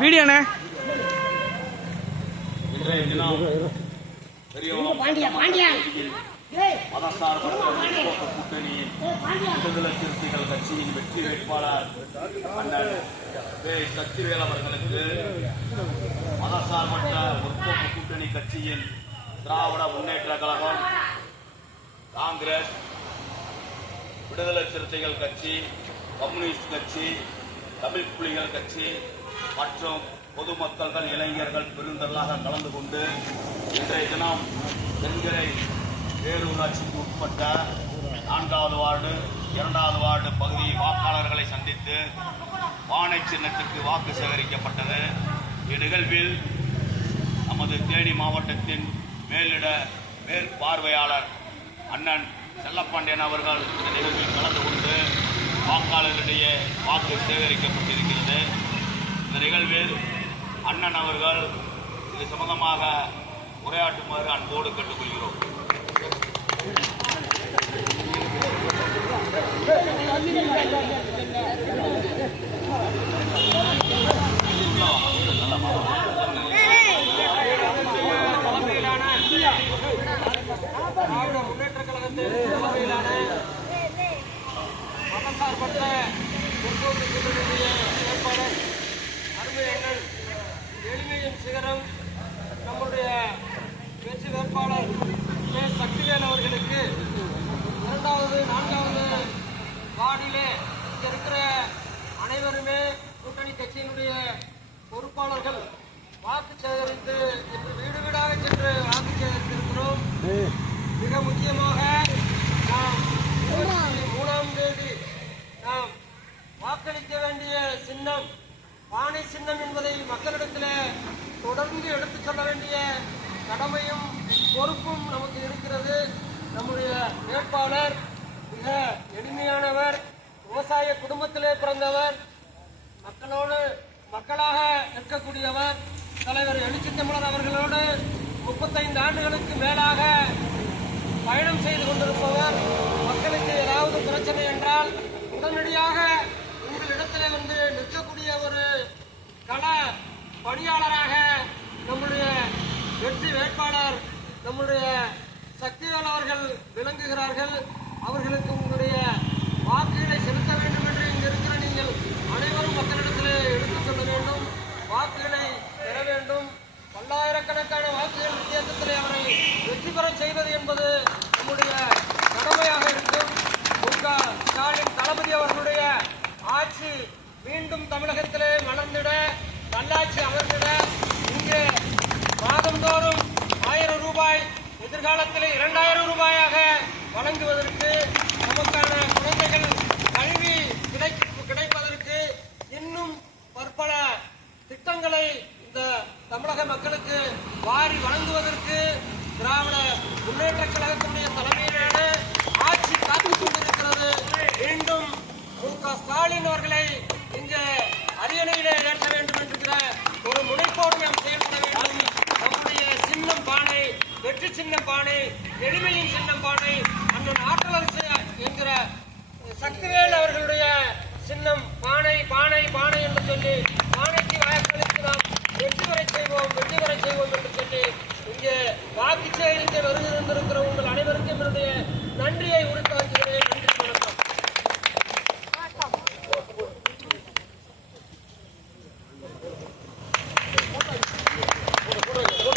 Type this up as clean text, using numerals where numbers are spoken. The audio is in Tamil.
வீடியோண்ணே இன்றைய தினம் மதசார்பற்ற முற்போக்கு கூட்டணியின் விடுதலை சிறுத்தைகள் கட்சியின் வெற்றி வேட்பாளர் அண்ணன் சக்திவேல் அவர்களுக்கு மதசார்பற்ற முற்போக்கு கூட்டணி கட்சியின் திராவிட முன்னேற்ற கழகம், காங்கிரஸ், விடுதலை சிறுத்தைகள் கட்சி, கம்யூனிஸ்ட் கட்சி, தமிழ் புலிகள் கட்சி மற்றும் பொதுமக்கள்கள், இளைஞர்கள் பெருந்தலாக கலந்து கொண்டு இன்றைய தினம் தென்கரை பேரூராட்சிக்கு உட்பட்ட 4வது வார்டு 2வது வார்டு பகுதி வாக்காளர்களை சந்தித்து பானை சின்னத்துக்கு வாக்கு சேகரிக்கப்பட்டது. இந்நிகழ்வில் நமது தேனி மாவட்டத்தின் மேலிட மேற்பார்வையாளர் அண்ணன் செல்லப்பாண்டியன் அவர்கள் இந்த நிகழ்வில் கலந்து கொண்டு வாக்காளர்களிடையே வாக்கு சேகரிக்கப்பட்டிருக்கிறது. இந்த நிகழ்வில் அண்ணன் அவர்கள் இது சம்பந்தமாக உரையாற்றுமாறு அன்போடு கேட்டுக்கொள்கிறோம். முன்னேற்ற கழகத்தின் தலைமையிலான மதசார்பற்ற முற்போக்கு கூட்டணியுடைய வேட்பாளர் அருமை அண்ணன் எளிமையின் சிகரம் நம்முடைய வெற்றி வேட்பாளர் சக்திவேல் அவர்களுக்கு 2வது 4வது வார்டிலே இங்க இருக்கிற அனைவருமே கூட்டணி கட்சியினுடைய பொறுப்பாளர்கள் வாக்கு சேகரித்து இன்று வீடு வீடாக சென்று வாக்கு சேகரித்திருக்கிறோம். மிக முக்கியமாக நாம் 23ஆம் தேதி நாம் வாக்களிக்க வேண்டிய சின்னம் பானை சின்னம் என்பதை மக்களிடத்தில் தொடர்ந்து எடுத்துச் சொல்ல வேண்டிய கடமையும் பொறுப்பும் நமக்கு இருக்கிறது. நம்முடைய வேட்பாளர் மிக எளிமையானவர், விவசாய குடும்பத்திலே பிறந்தவர், மக்களோடு மக்களாக நிற்கக்கூடியவர். தலைவர் எழுச்சி தமிழர் அவர்களோடு 35 ஆண்டுகளுக்கு மேலாக பயணம் செய்து கொண்டிருப்பவர். மக்களுக்கு ஏதாவது பிரச்சனை என்றால் உடனடியாக உங்களிடத்தில் வந்து நிற்கக்கூடிய ஒரு கள பணியாளராக நம்முடைய வெற்றி வேட்பாளர் நம்முடைய சக்திவேல் அவர்கள் விளங்குகிறார்கள். அவர்களுக்கு உங்களுடைய வாக்குகளை செலுத்த வேண்டும் என்று இங்கு இருக்கிற நீங்கள் அனைவரும் மக்களிடத்திலே எடுத்துச் சொல்ல வேண்டும். வாக்குகளை பெற வேண்டும். பல்லாயிரக்கணக்கான வாக்குகள் வித்தியாசத்திலே அவரை வெற்றி பெற செய்வது என்பது நம்முடைய கடமையாக இருக்கும். ஸ்டாலின் தளபதி அவர்களுடைய ஆட்சி மீண்டும் தமிழகத்திலே மலர்ந்திட, நல்லாட்சி அமர்ந்திட இங்கே மாதந்தோறும் 1000 ரூபாய், எதிர்காலத்தில் 2000 ரூபாயாக வழங்குவதற்கு, நமக்கான குழந்தைகள் கல்வி கிடைப்பதற்கு, இன்னும் பற்பல திட்டங்களை இந்த தமிழக மக்களுக்கு வாரி வழங்குவதற்கு திராவிட முன்னேற்ற கழகத்தினுடைய தலைமையிலான ஆட்சி காத்துக் கொண்டிருக்கிறது. மீண்டும் ஸ்டாலின் அவர்களை இங்கே அரியணையிலே ஏற்ற வேண்டும் என்கிற ஒரு முனைப்போடு நாம் செயல்பட வேண்டும். நம்முடைய சின்னம் பானை, வெற்றி சின்னம் பானை, எளிமையின் சின்னம் பானை, அண்ணன் ஆற்றலரசு என்கிற சக்திவேல் அவர்களுடைய சின்னம் பானை பானை பானை என்று சொல்லி பானைக்கு வாக்களித்து நாம் வெற்றி பெற செய்வோம் என்று சொல்லி இங்கே வாக்கு சேகரிக்க வருகின்ற உங்கள் அனைவருக்கும் என்னுடைய நன்றியை உரித்தாக்கி